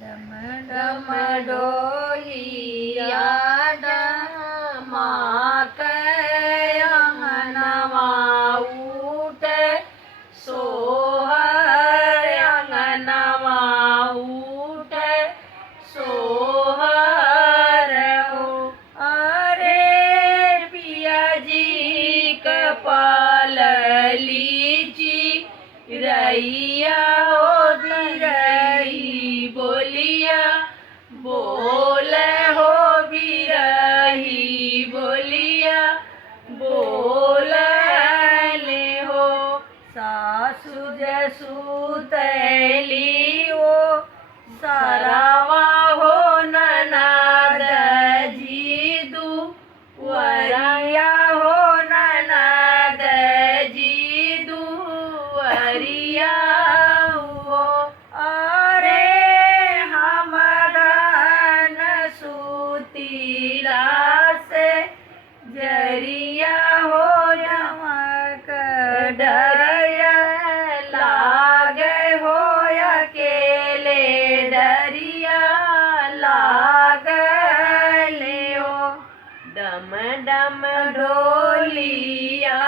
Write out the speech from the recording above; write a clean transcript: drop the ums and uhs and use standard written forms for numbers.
डम डम डोलिया डमाक अंगनवा उठे सोहर अंगनवा उठे सोहर हो। अरे पिया जी कपाल लीची रैया हो रही बोलिया बोल हो बिरही बोलिया बोल ले हो। सासु जसु तैली हो सरावा हो ननद जी दुवरिया हो ननद जी दुवरिया हो। अरे हम धन सुतीला से जरिया हो नमक डरिया लागे हो अकेले डरिया लागले हो। डम डम ढोलिया